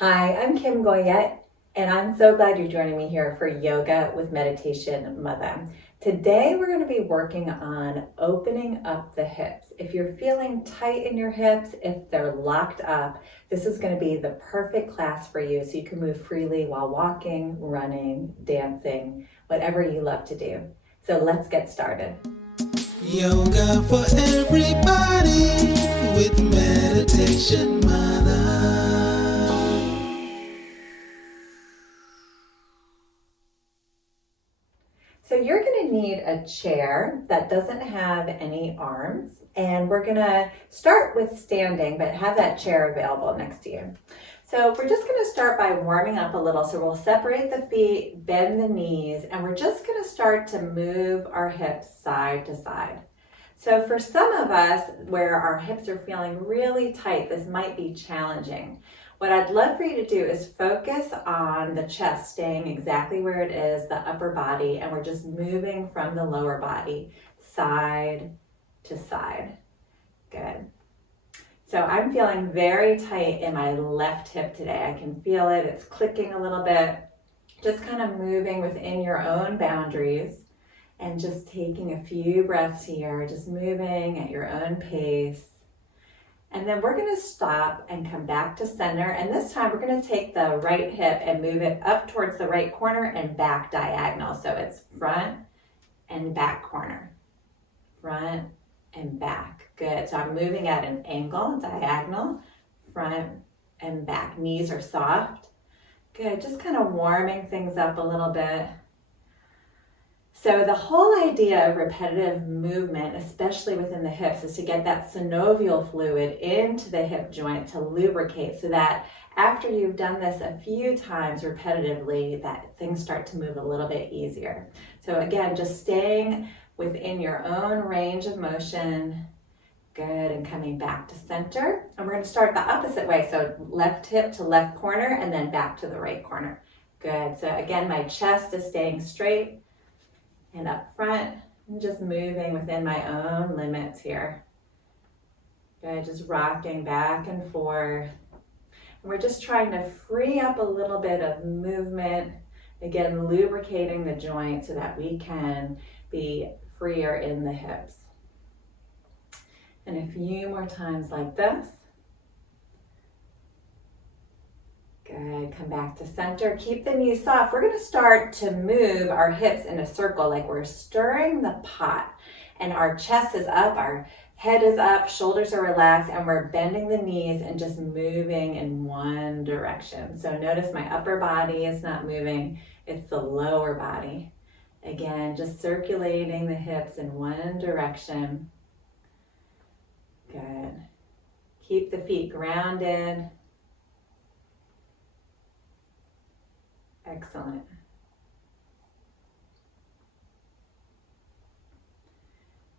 Hi, I'm Kim Goyette, and I'm so glad you're joining me here for Yoga with Meditation Mutha. Today, we're going to be working on opening up the hips. If you're feeling tight in your hips, if they're locked up, this is going to be the perfect class for you so you can move freely while walking, running, dancing, whatever you love to do. So let's get started. Yoga for everybody with Meditation Mutha. So you're going to need a chair that doesn't have any arms, and we're going to start with standing, but have that chair available next to you. So we're just going to start by warming up a little. So we'll separate the feet, bend the knees, and we're just going to start to move our hips side to side. So for some of us where our hips are feeling really tight, this might be challenging. What I'd love for you to do is focus on the chest staying exactly where it is, the upper body, and we're just moving from the lower body, side to side. Good. So I'm feeling very tight in my left hip today. I can feel it, it's clicking a little bit. Just kind of moving within your own boundaries and just taking a few breaths here, just moving at your own pace. And then we're going to stop and come back to center. And this time we're going to take the right hip and move it up towards the right corner and back diagonal. So it's front and back corner, front and back. Good. So I'm moving at an angle, diagonal, front and back. Knees are soft. Good. Just kind of warming things up a little bit. So the whole idea of repetitive movement, especially within the hips, is to get that synovial fluid into the hip joint to lubricate so that after you've done this a few times repetitively, that things start to move a little bit easier. So again, just staying within your own range of motion. Good, and coming back to center. And we're going to start the opposite way. So left hip to left corner and then back to the right corner. Good. So again, my chest is staying straight and up front, and just moving within my own limits here. Good, just rocking back and forth. And we're just trying to free up a little bit of movement. Again, lubricating the joint so that we can be freer in the hips. And a few more times like this. Good, come back to center. Keep the knees soft. We're going to start to move our hips in a circle like we're stirring the pot. And our chest is up, our head is up, shoulders are relaxed, and we're bending the knees and just moving in one direction. So notice my upper body is not moving, it's the lower body. Again, just circulating the hips in one direction. Good. Keep the feet grounded. Excellent.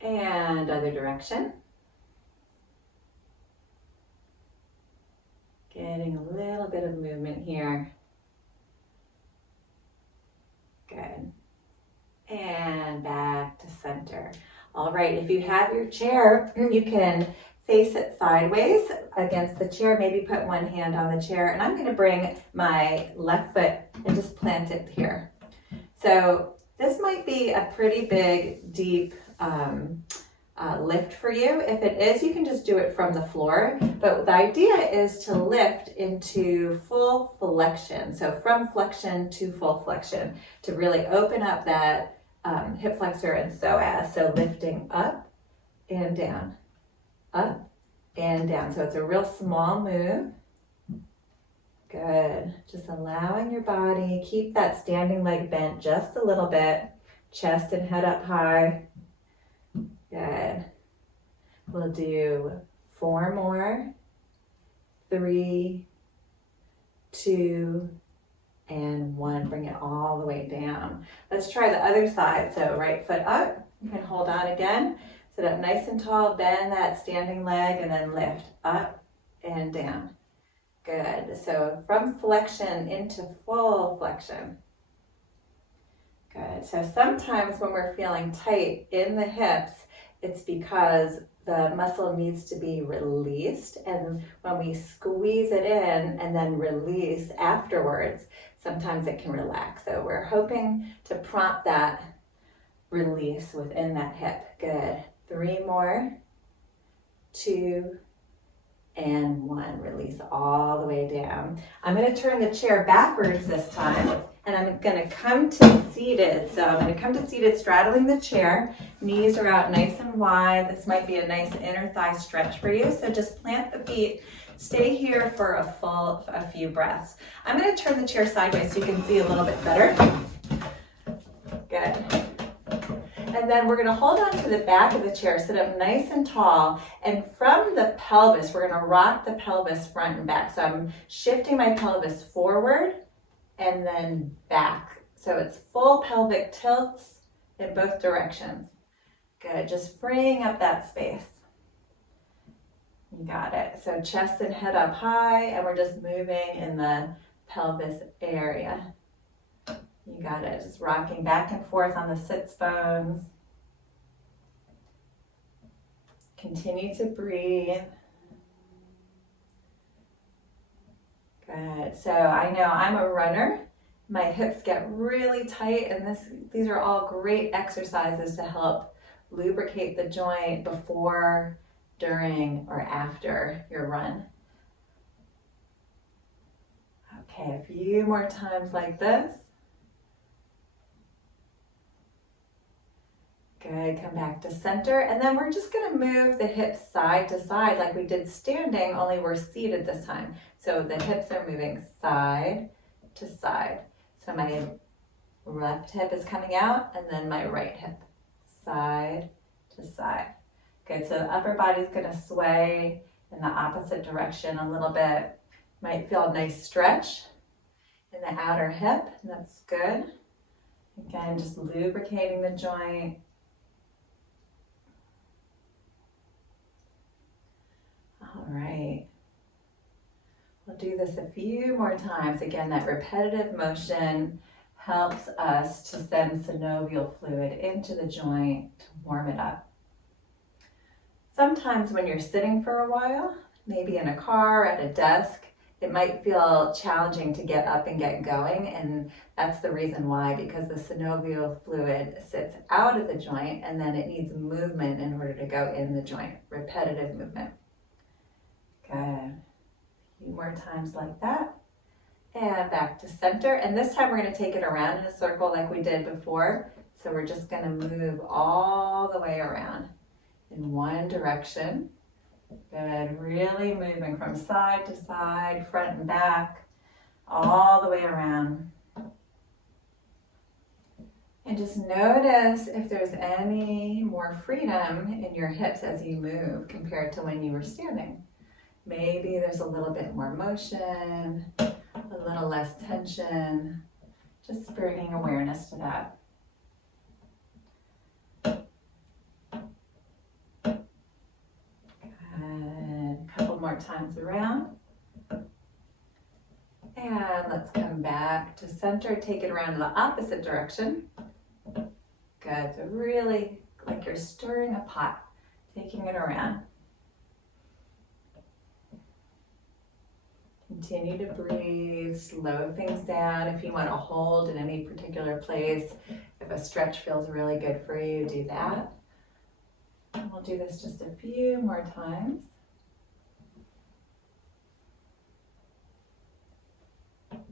And other direction. Getting a little bit of movement here. Good. And back to center. All right, if you have your chair, you can face it sideways against the chair. Maybe put one hand on the chair. And I'm going to bring my left foot and just plant it here. So this might be a pretty big, deep lift for you. If it is, you can just do it from the floor. But the idea is to lift into full flexion. So from flexion to full flexion to really open up that hip flexor and psoas. So lifting up and down, up and down. So it's a real small move. Good. Just allowing your body, keep that standing leg bent just a little bit. Chest and head up high. Good. We'll do 4 more. 3, 2, and 1. Bring it all the way down. Let's try the other side. So right foot up. You can hold on again. Sit up nice and tall. Bend that standing leg and then lift up and down. Good. So from flexion into full flexion. Good. So sometimes when we're feeling tight in the hips, it's because the muscle needs to be released. And when we squeeze it in and then release afterwards, sometimes it can relax. So we're hoping to prompt that release within that hip. Good. 3 more. 2 and 1. Release all the way down. I'm going to turn the chair backwards this time, and I'm going to come to seated. So I'm going to come to seated, straddling the chair. Knees are out nice and wide. This might be a nice inner thigh stretch for you. So just plant the feet. Stay here for a few breaths. I'm going to turn the chair sideways so you can see a little bit better. Good. And then we're going to hold on to the back of the chair, sit up nice and tall, and from the pelvis, we're going to rock the pelvis front and back. So I'm shifting my pelvis forward and then back. So it's full pelvic tilts in both directions. Good, just freeing up that space. You got it. So chest and head up high, and we're just moving in the pelvis area. You got it. Just rocking back and forth on the sits bones. Continue to breathe. Good. So I know I'm a runner. My hips get really tight, and these are all great exercises to help lubricate the joint before, during, or after your run. Okay, a few more times like this. Good, come back to center, and then we're just gonna move the hips side to side like we did standing, only we're seated this time. So the hips are moving side to side. So my left hip is coming out, and then my right hip, side to side. Good, so the upper body's gonna sway in the opposite direction a little bit. Might feel a nice stretch in the outer hip, and that's good. Again, just lubricating the joint. All right. We'll do this a few more times. Again, that repetitive motion helps us to send synovial fluid into the joint to warm it up. Sometimes when you're sitting for a while, maybe in a car, at a desk, it might feel challenging to get up and get going, and that's the reason why, because the synovial fluid sits out of the joint and then it needs movement in order to go in the joint, repetitive movement. Good. A few more times like that. And back to center. And this time we're going to take it around in a circle like we did before. So we're just going to move all the way around in one direction. Good. Really moving from side to side, front and back, all the way around. And just notice if there's any more freedom in your hips as you move compared to when you were standing. Maybe there's a little bit more motion, a little less tension, just bringing awareness to that. Good. A couple more times around. And let's come back to center, take it around in the opposite direction. Good, so really like you're stirring a pot, taking it around. Continue to breathe, slow things down. If you want to hold in any particular place, if a stretch feels really good for you, do that. And we'll do this just a few more times.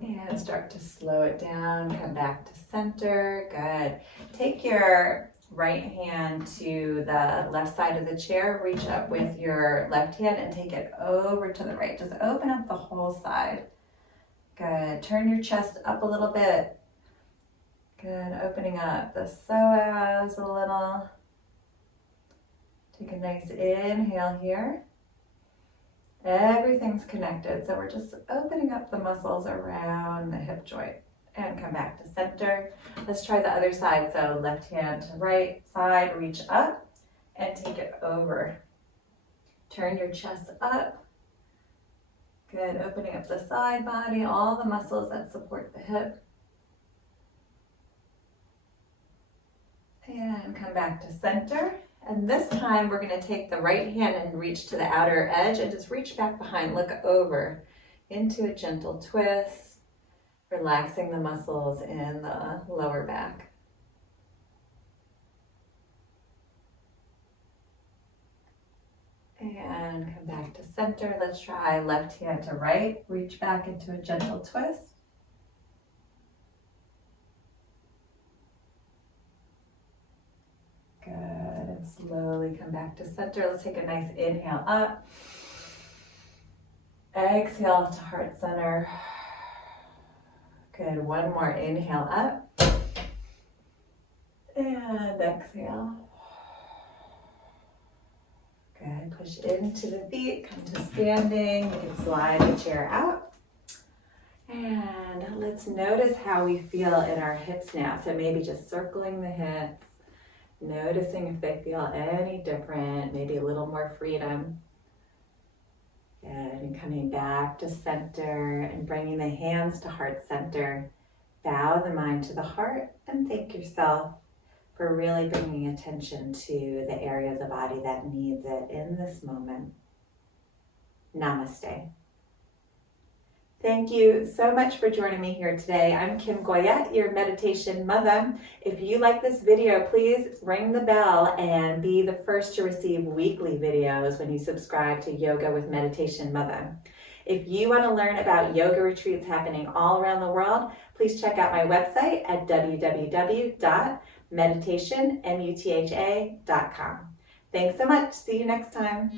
And start to slow it down, come back to center. Good. Take your right hand to the left side of the chair, reach up with your left hand and take it over to the right. Just open up the whole side. Good. Turn your chest up a little bit. Good. Opening up the psoas a little. Take a nice inhale here. Everything's connected, so we're just opening up the muscles around the hip joint. And come back to center. Let's try the other side. So left hand to right side, reach up and take it over. Turn your chest up. Good, opening up the side body, all the muscles that support the hip. And come back to center. And this time we're going to take the right hand and reach to the outer edge and just reach back behind, look over into a gentle twist, relaxing the muscles in the lower back. And come back to center. Let's try left hand to right, reach back into a gentle twist. Good, and slowly come back to center. Let's take a nice inhale up. Exhale to heart center. Good, one more inhale up. And exhale. Good, push into the feet, come to standing. You can slide the chair out. And let's notice how we feel in our hips now. So maybe just circling the hips, noticing if they feel any different, maybe a little more freedom. Good, and coming back to center and bringing the hands to heart center. Bow the mind to the heart and thank yourself for really bringing attention to the area of the body that needs it in this moment. Namaste. Thank you so much for joining me here today. I'm Kim Goyette, your meditation mother. If you like this video, please ring the bell and be the first to receive weekly videos when you subscribe to Yoga with Meditation Mutha. If you want to learn about yoga retreats happening all around the world, please check out my website at www.meditationmutha.com. Thanks so much. See you next time.